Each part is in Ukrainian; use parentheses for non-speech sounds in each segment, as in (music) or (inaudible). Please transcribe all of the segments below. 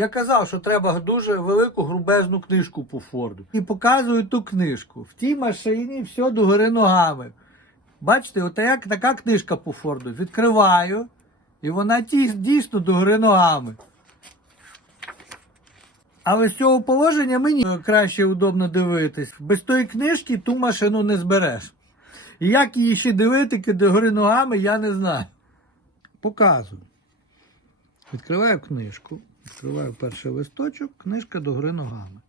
Я казав, що треба дуже велику грубезну книжку по Форду. І показую ту книжку. В тій машині все догори ногами. Бачите, от як така книжка по Форду. Відкриваю, і вона дійсно догори ногами. Але з цього положення мені краще удобно дивитись. Без тої книжки ту машину не збереш. І як її ще дивити догори ногами, я не знаю. Показую. Відкриваю книжку. Відкриваю перший листочок, книжка догори ногами.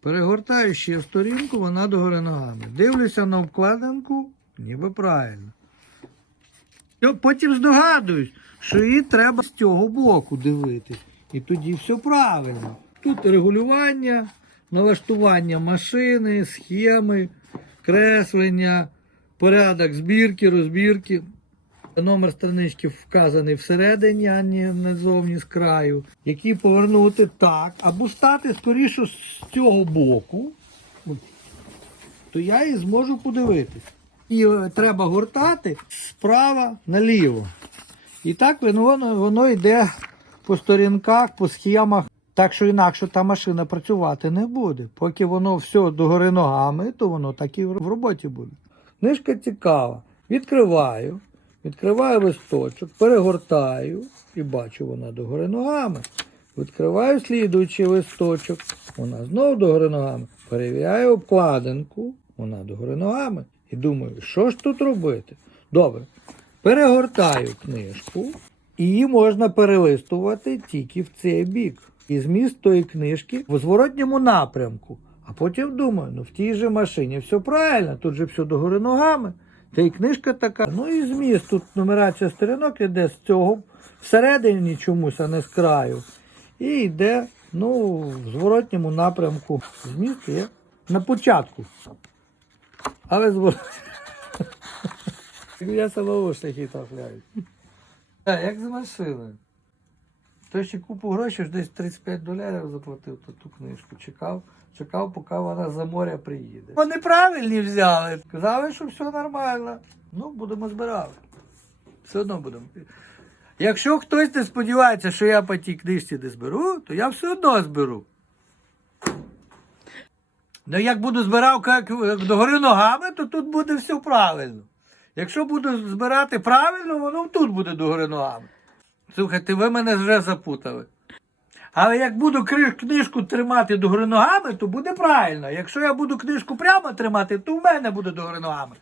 Перегортаю ще сторінку, вона догори ногами. Дивлюся на обкладинку, ніби правильно. Потім здогадуюсь, що її треба з цього боку дивитись. І тоді все правильно. Тут регулювання, налаштування машини, схеми, креслення, порядок збірки, розбірки. Номер странички вказаний всередині, а не зовні з краю. Які повернути так, або стати скоріше з цього боку, то я і зможу подивитись. І е, треба гортати справа наліво. І так воно, воно йде по сторінках, по схемах. Так що інакше та машина працювати не буде. Поки воно все догори ногами, то воно так і в роботі буде. Книжка цікава. Відкриваю, відкриваю листочок, перегортаю і бачу, вона догори ногами. Відкриваю слідуючий листочок, вона знову догори ногами. Перевіряю обкладинку, вона догори ногами. І думаю, що ж тут робити? Добре. Перегортаю книжку, і її можна перелистувати тільки в цей бік. І зміст тої книжки в зворотньому напрямку. А потім думаю, ну в тій же машині все правильно, тут же все догори ногами. Та й книжка така. Ну і зміст. Тут нумерація сторінок іде з цього всередині чомусь, а не з краю. І йде ну, в зворотньому напрямку. Зміст є на початку. Але звор... (laughs) Я самого шляхи гуляю. Так, як з машиною. Той ще купу грошей, десь 35 доларів заплатив за ту книжку. Чекав, чекав, поки вона за моря приїде. Вони правильні взяли. Сказали, що все нормально. Ну, будемо збирати. Все одно будемо. Якщо хтось не сподівається, що я по тій книжці не зберу, то я все одно зберу. Ну, як буду збирав як догори ногами, то тут буде все правильно. Якщо буду збирати правильно, воно тут буде догори ногами. Слухайте, ви мене вже запутали. Але як буду книжку тримати догори ногами, то буде правильно. Якщо я буду книжку прямо тримати, то в мене буде догори ногами.